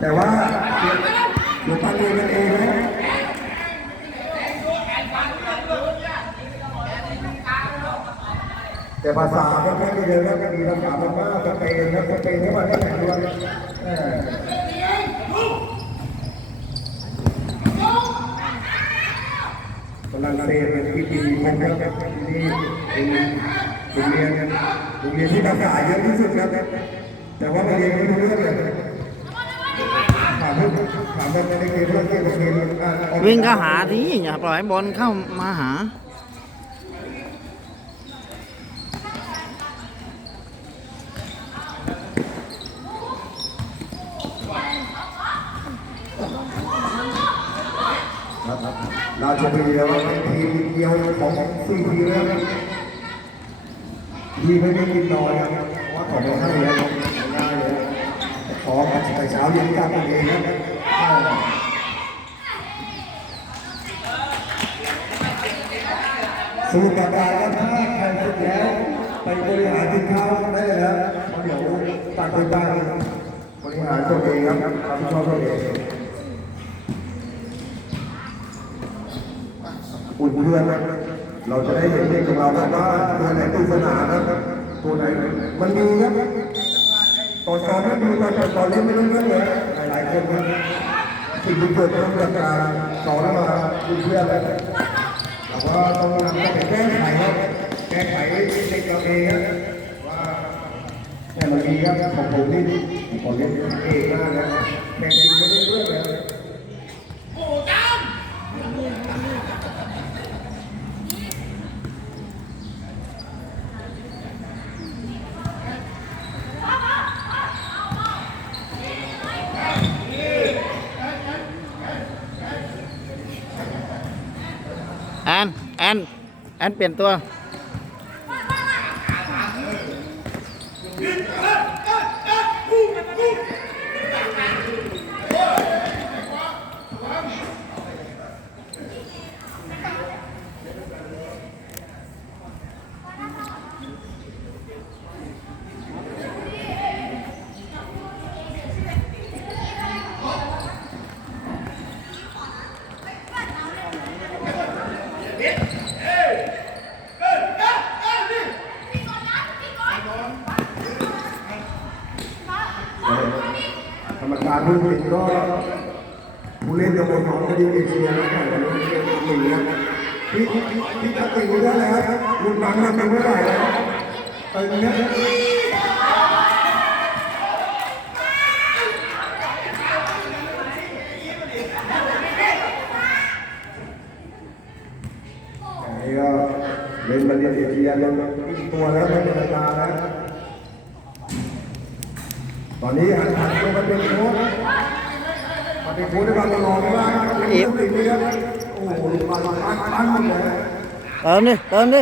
แต่ว่าเดี๋ยวตั้งเองกันเองนะแต่ภาษาก็แค่เดียวนะก็มีภาษามันมากสเปนนะสเปนเข้ามาได้แข่งด้วยเออฝรั่งเศสเป็นที่ดีผมครับที่นี่เป็นโรงเรียนโรงเรียนที่ภาษาเยอะที่สุดครับแต่ว่าไม่เรียนไม่รู้เรื่องเลยถามเพื่อนถามเพื่อนในเกมเรื่องเกมเกมวิ่งเข้าหาทีอย่าปล่อยบอลเข้ามาหาครับราชบุรีแล้วเป็นทีมเดียวของสี่ทีแล้ว ที่ไม่ได้กินนอนครับเพราะว่าของไม่ให้เลยง่ายเลยขอแต่เช้าเย็นกลับเองครับสูตรการแล้วถ้าใครเสร็จแล้วไปบริหารกินข้าวได้เลยนะเดี๋ยวต่างคนต่างบริหารตัวเองครับรับผิดชอบตัวเองอุ่นเพื่อนนะ เราจะได้เห็นเด็กของเราแบบว่าตัวไหนตื่นสนานครับ ตัวไหนมันมีครับตอนซ้อมไม่มีตอนตอนเล่นไม่รู้เรื่องเลยหลายๆคนครับสิ่งที่เกิดขึ้นจากการสอนมาอุ่นเพื่อนแล้วแต่ว่าต้องนำไปแก้ไขครับแก้ไขเด็กเราเองครับว่าเนี่มันมีครับของผมนี่ผมเล่นเองมากนะแข่จริงไม่ได้เรื่องเลย แอนแอนแอนเปลี่ยนตัว รรมการผู้ตัดสินก็ผู้เล่นจะบนของคดีเอเชียนะครับหนึ่งนะพี่พี่ตัดติงได้แล้วครับลุงบังทำเป็นไม่ได้แล้วเออเนี่ยอันนี้ก็เล่นมาเรียนเอเชียลงตัวแล้วเป็นอาจารย์แล้ว ตอนนี้หันหันตัวมาเป็นโค้ชมาเป็นโค้ชในการตลอดไม่ได้ครับเป็นผู้ติดเลยครับโอ้โหมาตั้งตั้งหมดเลยเติมดิเติมดิ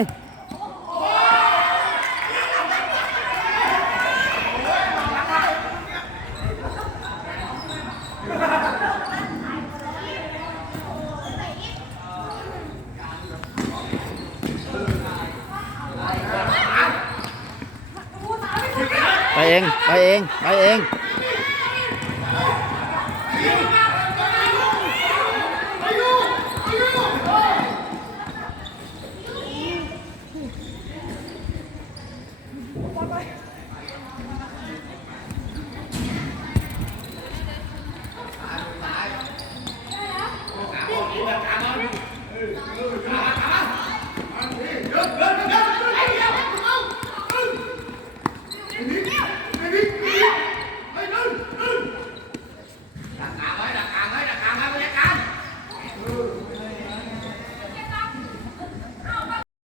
ไปเอง ไปเอง ไปเอง